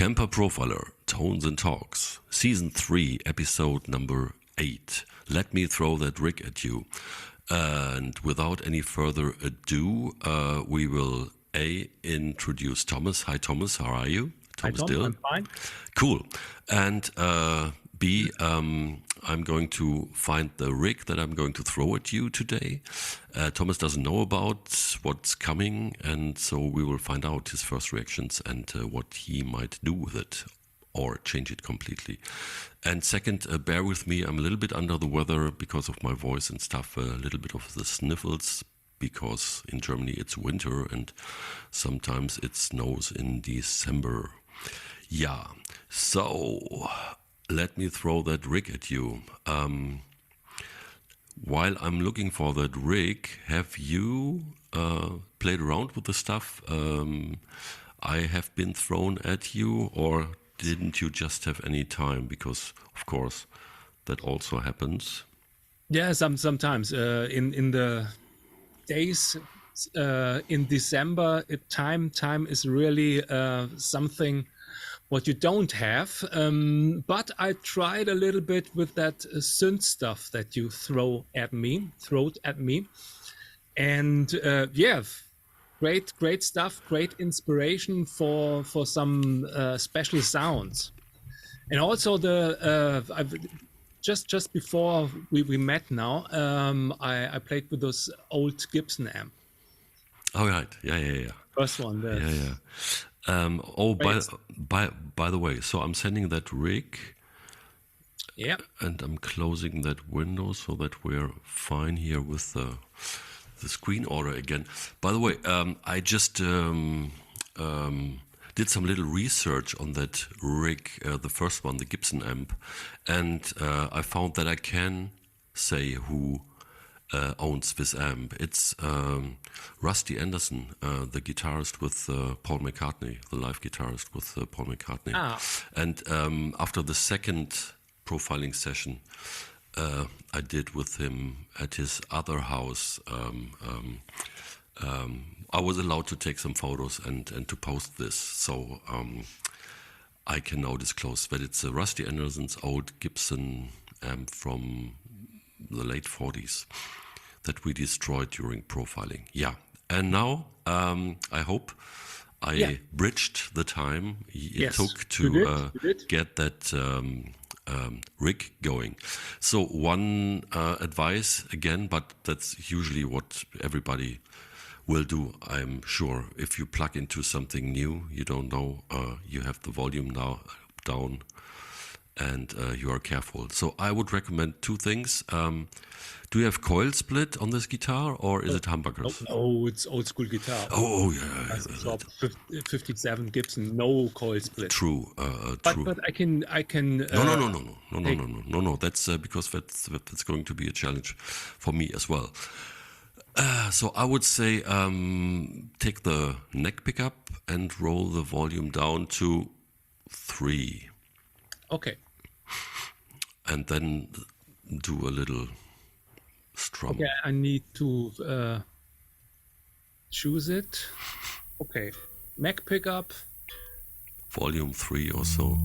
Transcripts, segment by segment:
KEMPER PROFILER, Tones and Talks, Season 3, Episode number 8. Let me throw that rig at you. And without any further ado, we will introduce Thomas. Hi Thomas, how are you? Thomas Dill. I'm fine. Cool. And B, I'm going to find the rig that I'm going to throw at you today. Thomas doesn't know about what's coming, and so we will find out his first reactions and what he might do with it or change it completely. And second, bear with me, I'm a little bit under the weather because of my voice and stuff, a little bit of the sniffles, because in Germany it's winter and sometimes it snows in December. Yeah, so let me throw that rig at you. While I'm looking for that rig, have you played around with the stuff I have been thrown at you, or didn't you just have any time? Because, of course, that also happens. Yeah, sometimes in the days in December, time is really something what you don't have. But I tried a little bit with that synth stuff that you throw at me, and yeah, great stuff, great inspiration for some special sounds. And also I've just before we met now, I played with this old Gibson amp. Oh right, yeah. First one. Yeah. By the way, so I'm sending that rig. Yeah. And I'm closing that window so that we're fine here with the screen order again. By the way, I just did some little research on that rig, the first one, the Gibson amp, and I found that I can say who owns this amp. It's Rusty Anderson, the guitarist with Paul McCartney, the live guitarist with Paul McCartney. And after the second profiling session I did with him at his other house, I was allowed to take some photos and to post this. So I can now disclose that it's Rusty Anderson's old Gibson amp from the late 40s that we destroyed during profiling. Yeah, and now I hope I bridged the time it took to get that rig going. So one advice again, but that's usually what everybody will do, I'm sure. If you plug into something new, you don't know, you have the volume now down and you are careful. So I would recommend two things. Do you have coil split on this guitar, or is it humbuckers? Oh, it's old school guitar. Oh yeah. 57 Gibson, no coil split. True. But I can. No. That's because that's going to be a challenge for me as well. So I would say take the neck pickup and roll the volume down to 3. Okay. And then do a little strum. Okay, I need to choose it. Okay, neck pickup. Volume 3 or so.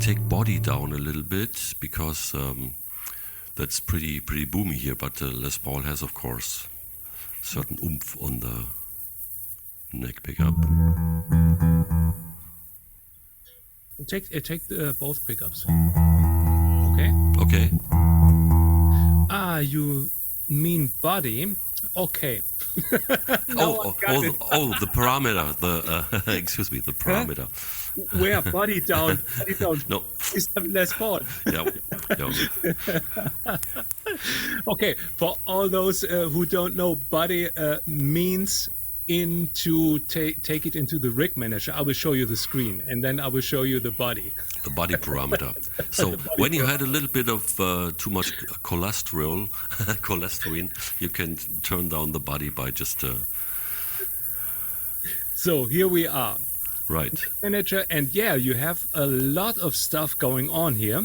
Take body down a little bit, because that's pretty boomy here, but Les Paul has, of course, certain oomph on the neck pickup. Take both pickups. Okay. You mean body? Okay. The parameter. The excuse me, the parameter. Where body down? No. Is Les Paul? Yeah. Okay, for all those who don't know, body means take it into the rig manager, I will show you the screen, and then I will show you the body. The body parameter. So when you had a little bit of too much cholesterol, cholesterol, you can turn down the body by just So here we are. right. Manager, and yeah, you have a lot of stuff going on here.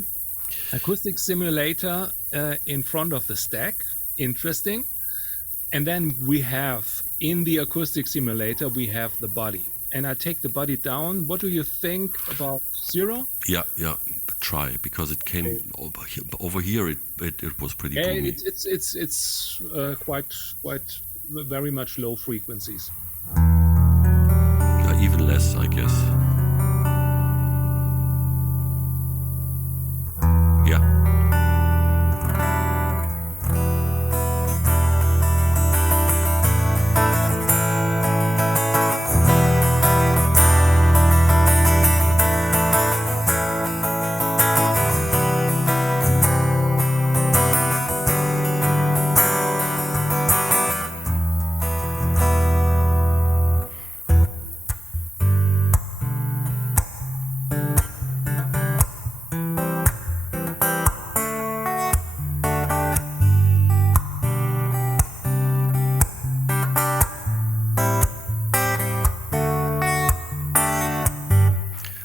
Acoustic simulator in front of the stack. Interesting. And then we have in the acoustic simulator, we have the body. And I take the body down. What do you think about 0? Yeah, try, because it came over here. It was pretty Yeah, boomy. it's quite very much low frequencies. Even less, I guess. Yeah.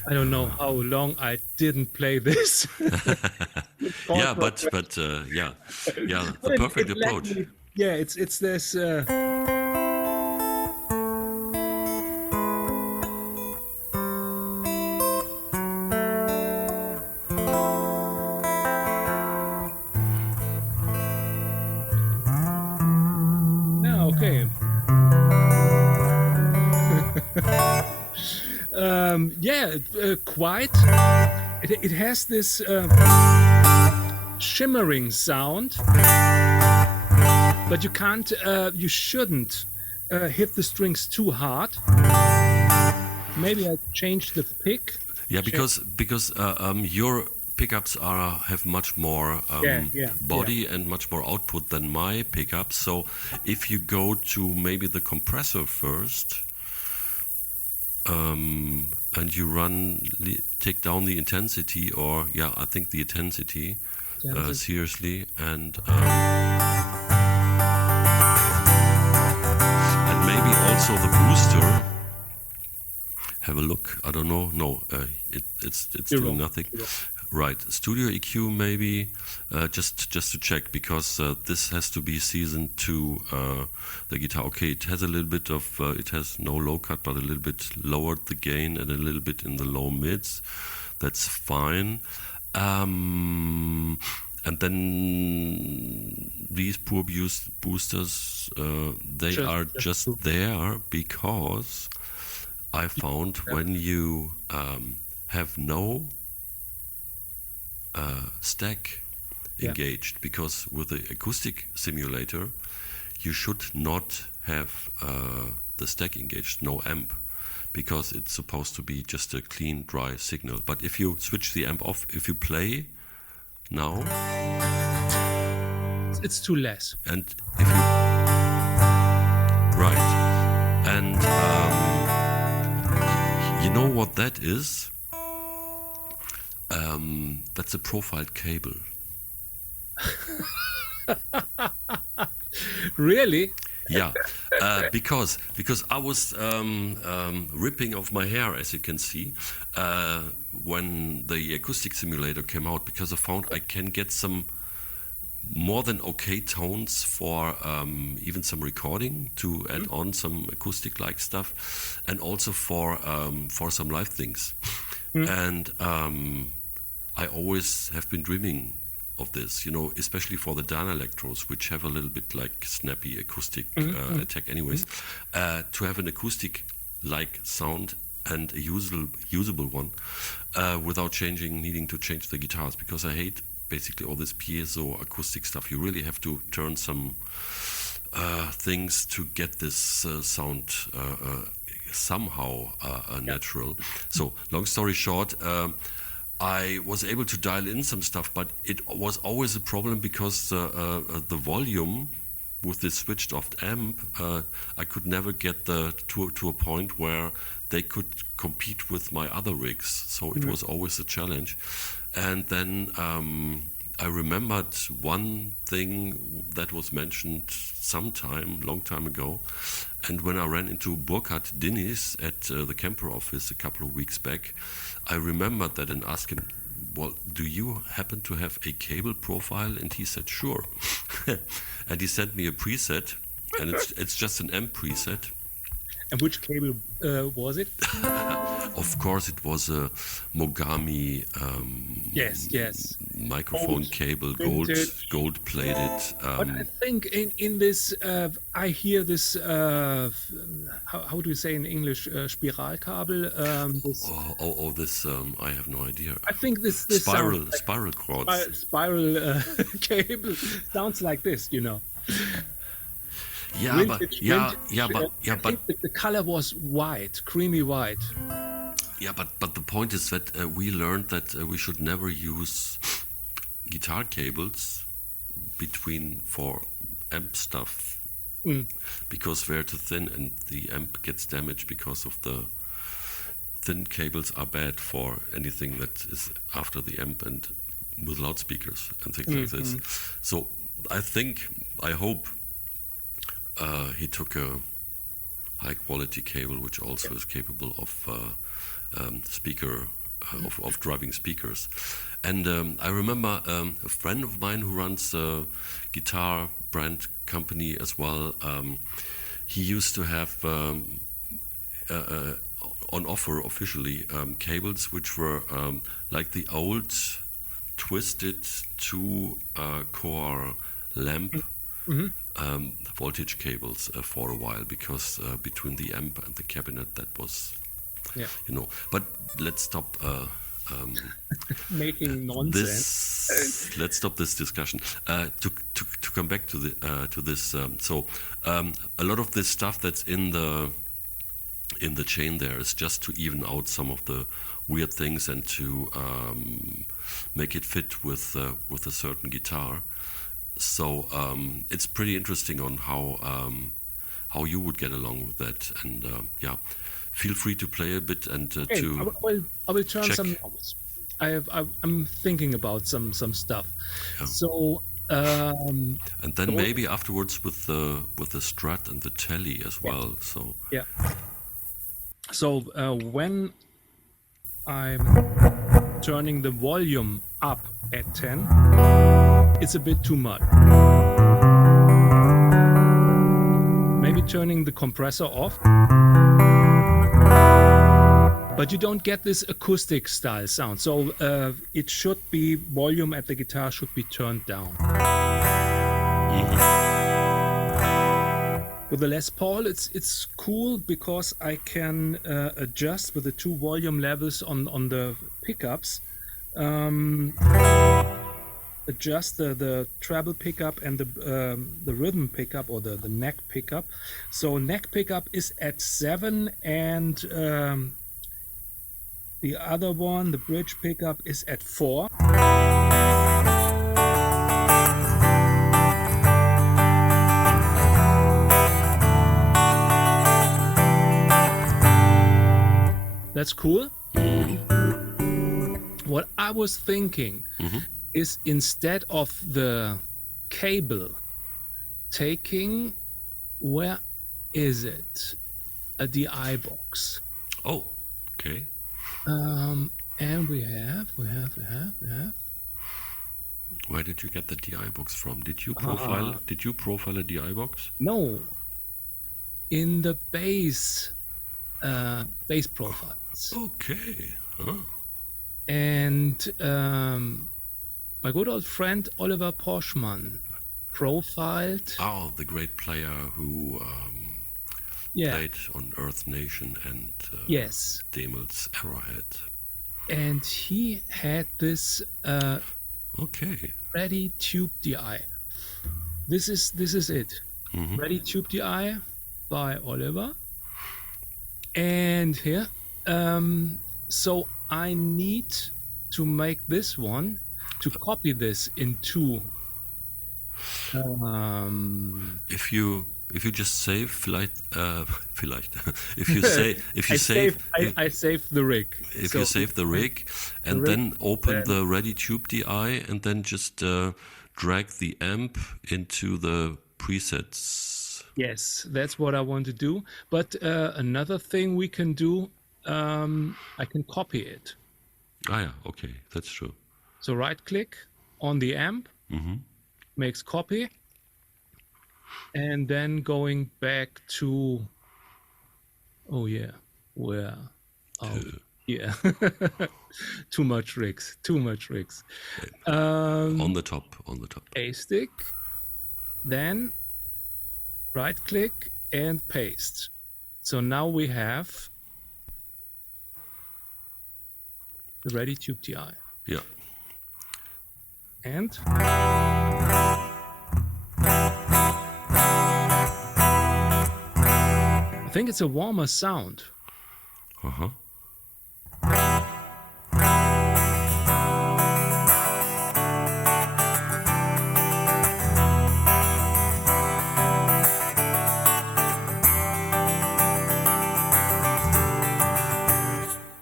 I don't know how long I didn't play this. Yeah, but yeah, the perfect approach. Yeah, it's this. No, okay. Yeah, quite. It has this shimmering sound, but you can't, you shouldn't hit the strings too hard. Maybe I change the pick. Yeah, because your pickups have much more body and much more output than my pickups. So if you go to maybe the compressor first, and you take down the intensity, or I think the intensity seriously, and maybe also the booster. Have a look. I don't know. No, it's doing nothing. Right, Studio EQ maybe, just to check, because this has to be seasoned to the guitar. Okay, it has a little bit of, it has no low cut, but a little bit lowered the gain and a little bit in the low mids. That's fine. And then these poor boosters, they are just there because I found when you have no stack engaged, because with the acoustic simulator you should not have the stack engaged, no amp, because it's supposed to be just a clean dry signal. But if you switch the amp off, if you play now, it's too less. And if you and you know what that is? That's a profiled cable. Really? Yeah, because I was ripping off my hair, as you can see, when the acoustic simulator came out, because I found I can get some more than okay tones for even some recording to add on some acoustic-like stuff, and also for some live things. And I always have been dreaming of this, especially for the Dan Electros, which have a little bit like snappy acoustic attack anyways, to have an acoustic-like sound and a usable one without needing to change the guitars, because I hate basically all this piezo acoustic stuff. You really have to turn some things to get this sound somehow natural. So long story short, I was able to dial in some stuff, but it was always a problem because the volume with this switched off amp, I could never get to a point where they could compete with my other rigs. So it was always a challenge. And then I remembered one thing that was mentioned long time ago. And when I ran into Burkhard Dinnis at the Kemper office a couple of weeks back, I remembered that and asked him, well, do you happen to have a cable profile? And he said, sure. And he sent me a preset, and it's just an amp preset. And which cable was it? Of course, it was a Mogami yes. microphone cable, gold plated. But I think in this, I hear this. How do you say in English? Spiralkabel. This I have no idea. I think this spiral cords. Spiral cable sounds like this, you know. Yeah, but the color was white, creamy white. Yeah, but the point is that we learned that we should never use guitar cables for amp stuff because they're too thin and the amp gets damaged because of the thin cables are bad for anything that is after the amp and with loudspeakers and things like this. So I hope he took a high quality cable which also is capable of of driving speakers. And I remember a friend of mine who runs a guitar brand company as well. He used to have on offer officially cables which were like the old twisted 2-core lamp voltage cables for a while, because between the amp and the cabinet that was, But let's stop making nonsense. Let's stop this discussion. To come back to this. A lot of this stuff that's in the chain there is just to even out some of the weird things and to make it fit with a certain guitar. So it's pretty interesting on how you would get along with that, and feel free to play a bit and I will turn check. some knobs. I'm thinking about some stuff. Yeah. So and then maybe afterwards with the Strat and the Telly as well. So yeah. So when I'm turning the volume up at 10, it's a bit too much. Maybe turning the compressor off. But you don't get this acoustic style sound. So it should be, volume at the guitar should be turned down. With the Les Paul, it's cool because I can adjust with the 2 volume levels on the pickups. Adjust the treble pickup and the rhythm pickup, or the neck pickup. So neck pickup is at 7, and the other one, the bridge pickup, is at 4. That's cool. What I was thinking is, instead of the cable taking, where is it? A DI box. Oh, okay. And we have. Where did you get the DI box from? Did you profile a DI box? No. In the bass profiles. Okay. Huh. And my good old friend Oliver Porschmann profiled. Oh, the great player who played on Earth Nation and yes, Demel's Arrowhead. And he had this Ready Tube DI. This is it. Ready Tube DI by Oliver. And here, so I need to make this one, to copy this into If you just save vielleicht vielleicht if you say if you save I save the rig. if you save the rig the and rig, then open then the ready tube DI and then just drag the amp into the presets. yes, that's what I want to do. But another thing we can do, I can copy it. Ah yeah, okay, that's true. So right click on the amp, makes copy, and then going back to, oh yeah, where? Oh yeah, too much rigs. On the top. A stick, then right click and paste. So now we have the ready tube DI. Yeah. And I think it's a warmer sound. Uh-huh.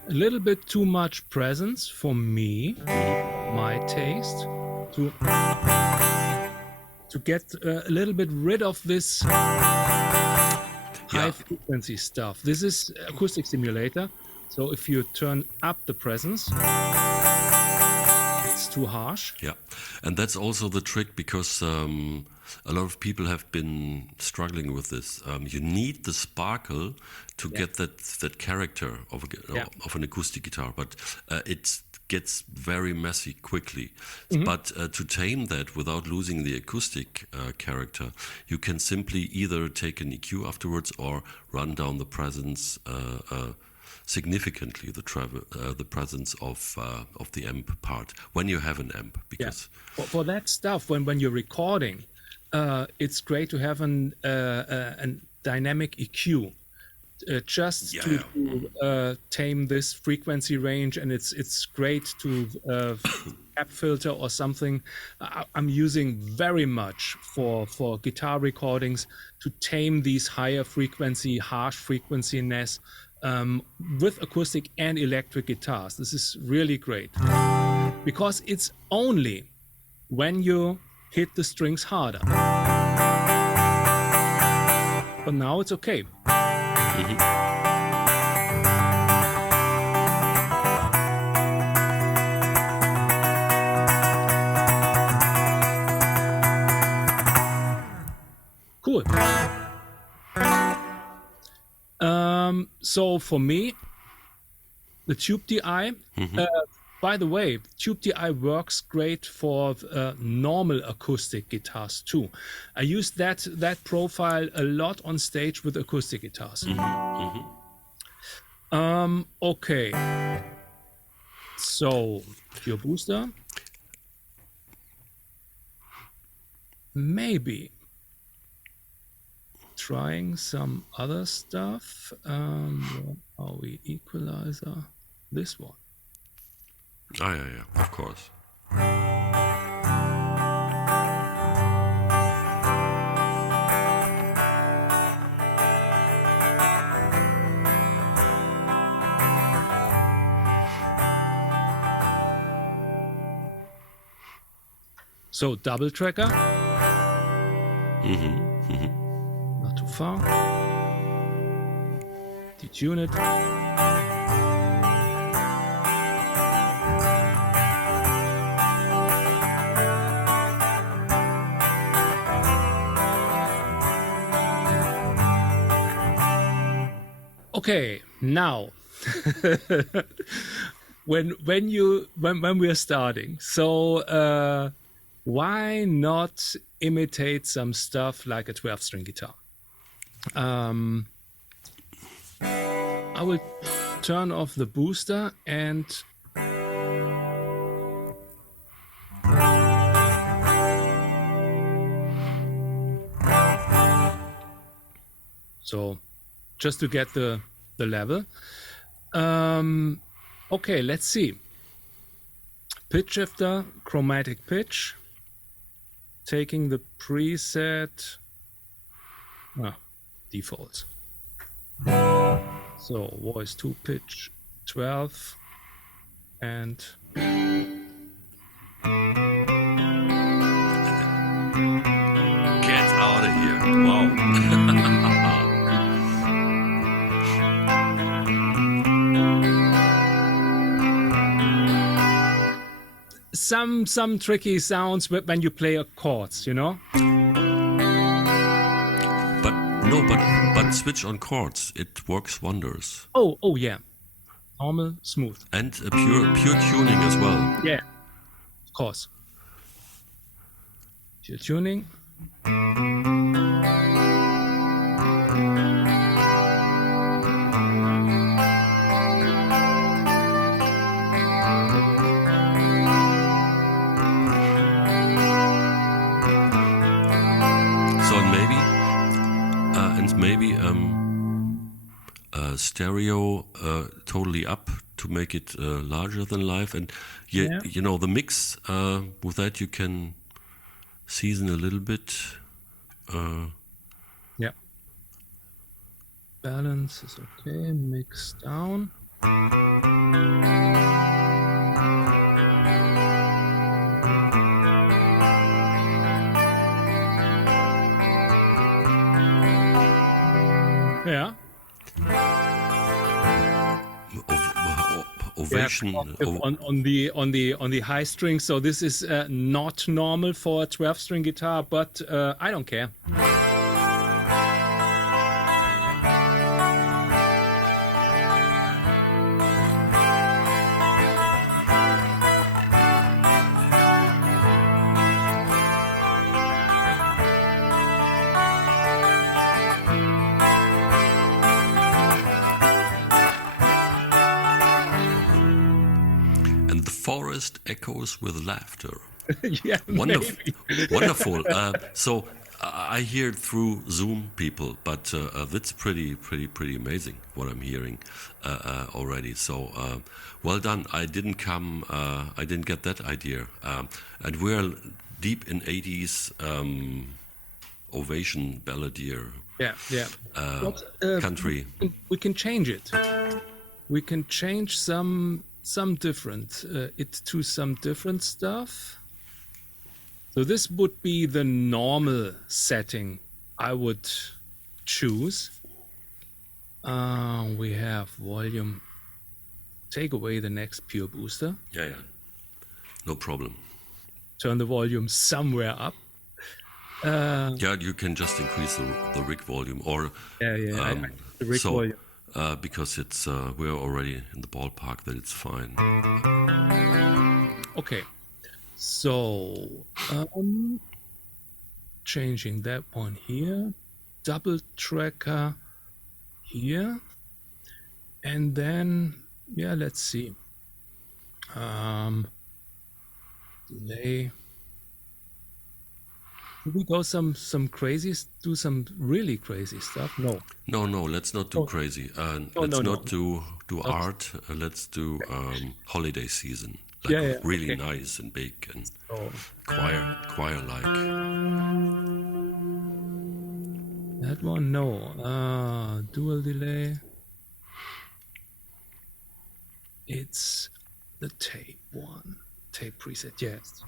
A little bit too much presence for me, my taste, to get a little bit rid of this high frequency stuff. This is acoustic simulator, so if you turn up the presence, it's too harsh. Yeah, and that's also the trick because a lot of people have been struggling with this. You need the sparkle to get that character of an acoustic guitar, but it gets very messy quickly. But to tame that without losing the acoustic character, you can simply either take an EQ afterwards or run down the presence significantly, the presence of the amp part when you have an amp. Because for that stuff, when you're recording, it's great to have a dynamic EQ. Just to tame this frequency range, and it's great to cap filter or something. I'm using very much for guitar recordings to tame these higher frequency, harsh frequenciness with acoustic and electric guitars. This is really great because it's only when you hit the strings harder. But now it's okay. Cool. So for me, the Tube DI, by the way, Tube DI works great for normal acoustic guitars too. I use that profile a lot on stage with acoustic guitars. Okay. So your booster, maybe trying some other stuff. Where are we? Equalizer. This one. yeah, of course. So double tracker. Not too far. Detune it. Okay, now when we're starting, so why not imitate some stuff like a 12-string guitar? I will turn off the booster and so just to get the level. Okay, let's see. Pitch shifter, chromatic pitch, taking the preset defaults. So voice 2 pitch 12 and get out of here. Wow. some tricky sounds when you play chords, you know. But switch on chords. It works wonders. Oh yeah, normal, smooth, and pure tuning as well. Yeah, of course. Pure tuning. Maybe stereo totally up to make it larger than live, and you know the mix with that you can season a little bit. Yeah, balance is okay. Mix down. Yeah. Ovation on the high string. So this is not normal for a 12-string guitar, but I don't care. Forest echoes with laughter. Yeah, wonderful. So I hear it through Zoom, people, but that's pretty amazing what I'm hearing already. So well done. I didn't get that idea. And we're deep in 80s Ovation balladeer. Country. We can change it. We can change some different it to some different stuff. So this would be the normal setting I would choose. We have volume. Take away the next pure booster. Yeah, no problem. Turn the volume somewhere up. You can just increase the rig volume or the rig volume. Because it's we're already in the ballpark that it's fine. Okay, so changing that one here, double tracker here, and then let's see, delay. Should we go some crazy, do some really crazy stuff? No, let's not do crazy. Let's not do art. Let's do holiday season. Like really nice and big and choir like. That one, no. Dual delay. It's the tape one. Tape preset, yes.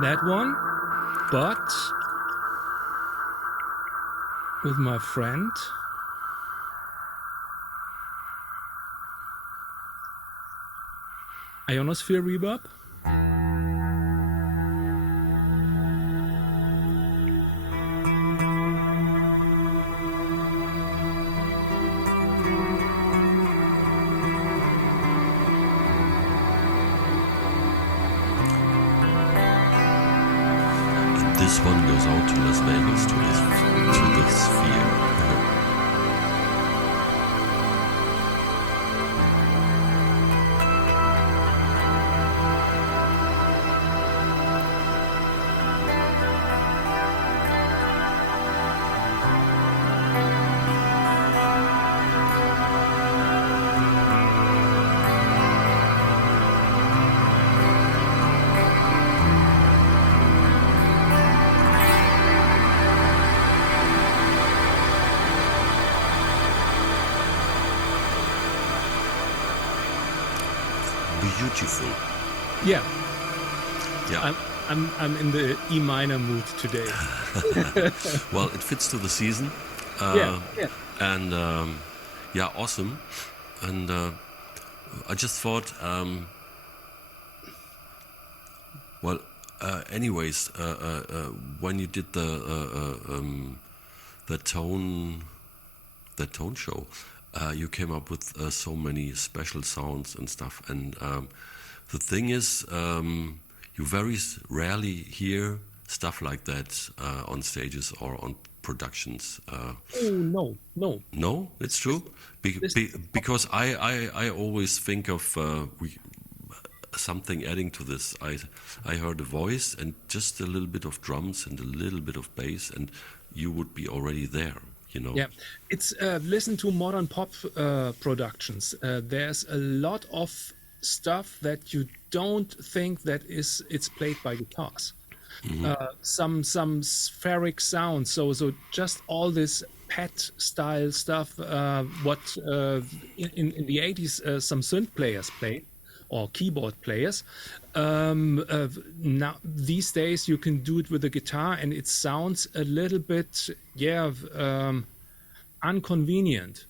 That one, but with my friend. Ionosphere reverb. this one goes out to Las Vegas, to this sphere. Beautiful. Yeah. Yeah. I'm in the E minor mood today. Well, it fits to the season. Yeah. And yeah, awesome. And I just thought, well, anyways, when you did the tone show, you came up with so many special sounds and stuff. And the thing is, you very rarely hear stuff like that on stages or on productions. Oh, no. No, it's true. Because I always think of something adding to this. I heard a voice and just a little bit of drums and a little bit of bass, and you would be already there. You know. Yeah, it's listen to modern pop productions. There's a lot of stuff that you don't think that it's played by guitars. Some spheric sounds. So just all this pad style stuff. What in the 80s some synth players played, or keyboard players. Now these days you can do it with a guitar, and it sounds a little bit inconvenient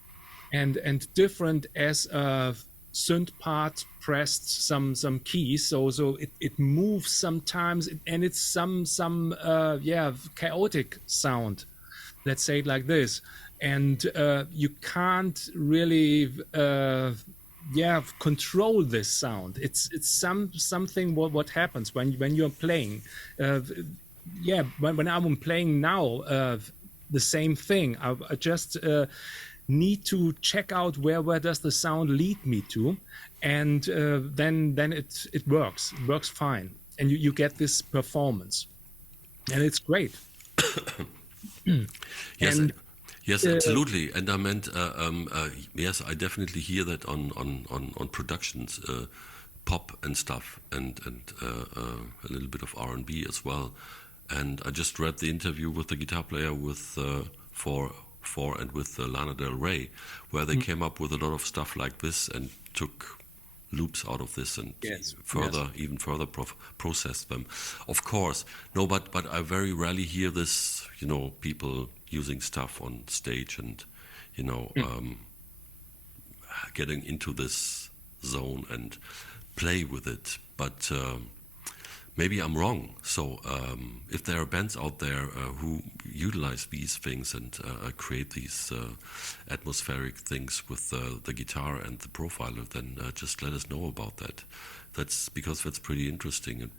and different as a synth part pressed some keys, so it moves sometimes, and it's some chaotic sound, let's say it like this, and you can't really control this sound. It's something what happens when you're playing. When I'm playing now, the same thing. I just need to check out where does the sound lead me to, and then it works. It works fine, and you get this performance, and it's great. Yes. Yes, absolutely, and I meant yes, I definitely hear that on productions, pop and stuff, and a little bit of R&B as well. And I just read the interview with the guitar player with for and with Lana Del Rey, where they came up with a lot of stuff like this and took loops out of this and even further processed them. Of course, no, but I very rarely hear this. People using stuff on stage and getting into this zone and play with it. But maybe I'm wrong. So if there are bands out there who utilize these things and create these atmospheric things with the guitar and the profiler, then just let us know about that. That's pretty interesting and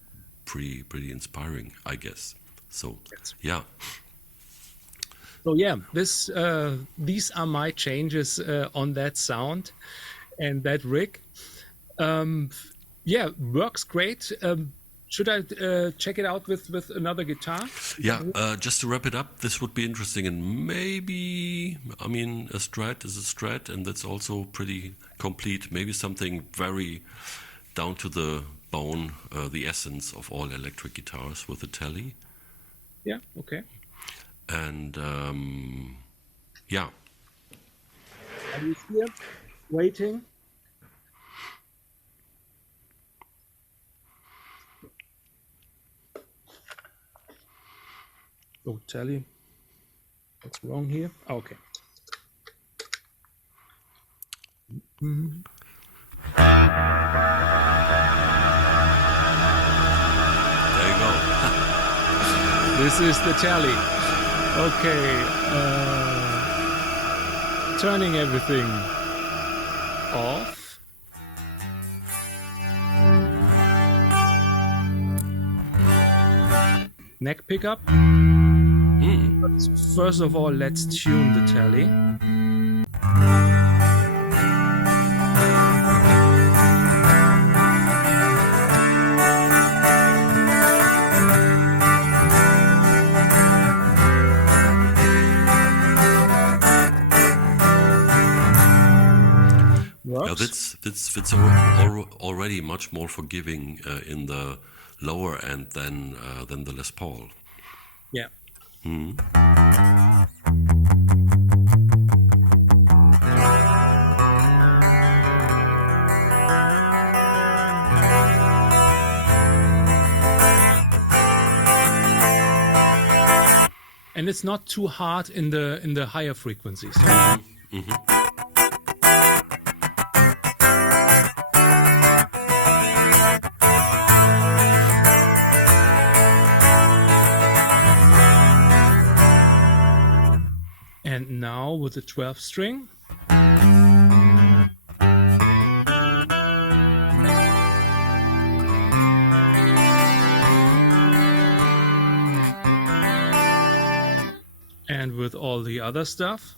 pretty inspiring, I guess. So yeah. So yeah, these are my changes on that sound and that rig. Works great. Should I check it out with another guitar? Yeah, just to wrap it up, this would be interesting, and maybe, a Strat is a Strat, and that's also pretty complete. Maybe something very down to the bone, the essence of all electric guitars with a Tele. Yeah, okay. And Are you here waiting? Oh, Tele. What's wrong here? Oh, okay. There you go. This is the Tele. Okay, turning everything off. neck pickup. Mm. But first of all, let's tune the telly. Yeah, that's already much more forgiving in the lower end than the Les Paul. Yeah. And it's not too hard in the higher frequencies. And now with the 12th string. And with all the other stuff.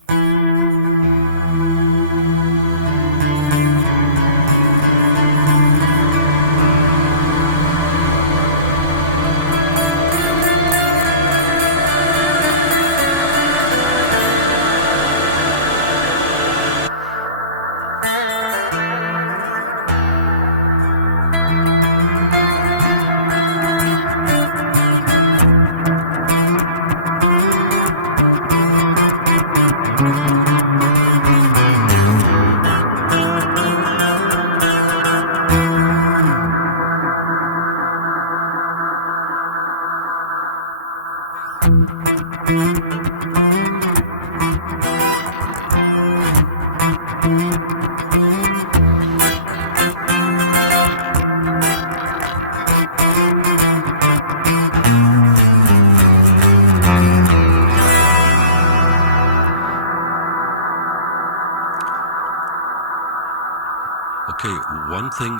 Okay, one thing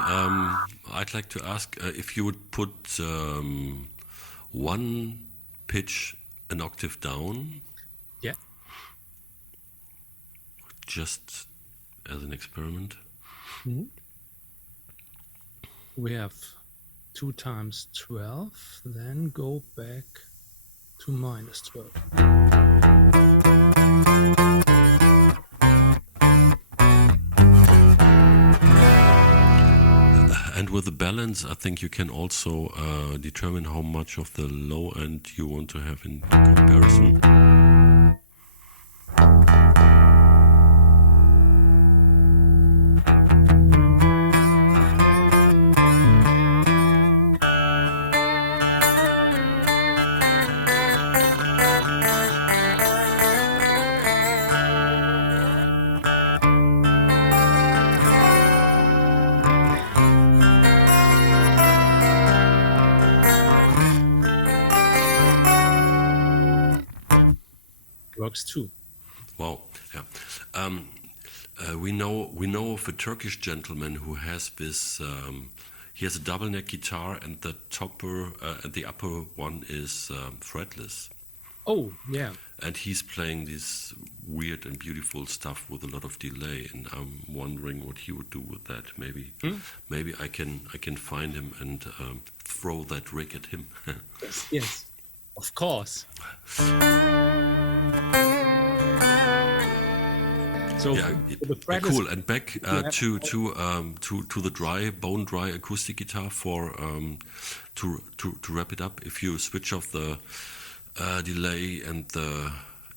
I'd like to ask if you would put one pitch an octave down. Yeah. Just as an experiment. We have 2 times 12, then go back to minus 12. And with the balance, I think you can also determine how much of the low end you want to have in comparison. Works too. Wow, yeah. We know of a Turkish gentleman who has this. He has a double neck guitar, and the the upper one is fretless. Oh, yeah. And he's playing this weird and beautiful stuff with a lot of delay, and I'm wondering what he would do with that. Maybe I can find him and throw that rig at him. Yes, of course. So yeah, cool. And back to the bone dry acoustic guitar for to wrap it up. If you switch off the delay and the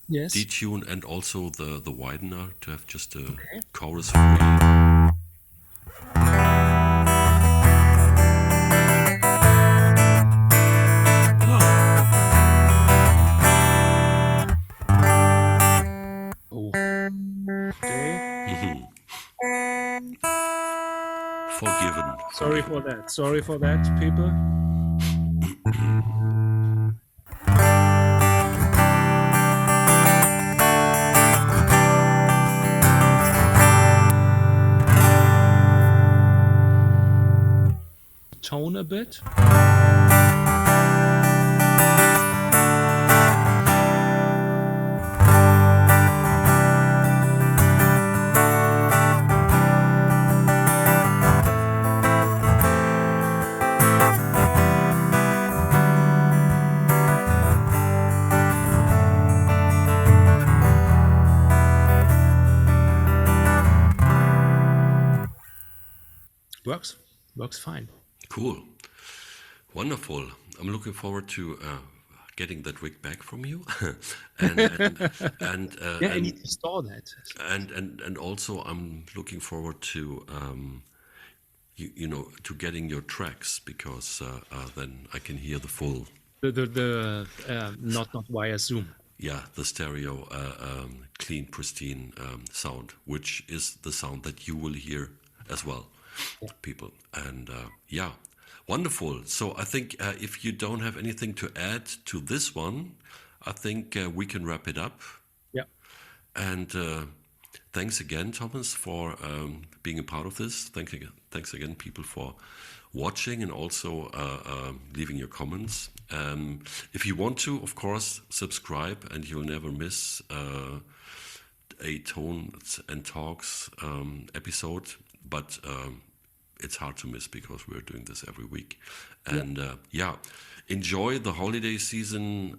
detune and also the widener to have just a chorus free. Forgiven. Sorry for that, people. Tone a bit. Works fine. Cool. Wonderful. I'm looking forward to getting that rig back from you, and and Yeah, I need to store that. and also I'm looking forward to to getting your tracks, because then I can hear the full, Not via Zoom. the stereo, clean, pristine sound, which is the sound that you will hear as well, people. And wonderful. So I think if you don't have anything to add to this one, I think we can wrap it up. Yeah. And thanks again, Thomas, for being a part of this. Thanks again, people, for watching, and also leaving your comments. If you want to, of course, subscribe, and you'll never miss a Tones and Talks episode. But it's hard to miss, because we're doing this every week. And enjoy the holiday season,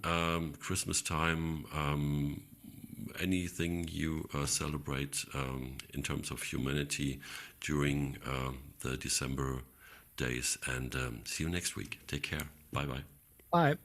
Christmas time, anything you celebrate in terms of humanity during the December days. And see you next week. Take care. Bye-bye. Bye.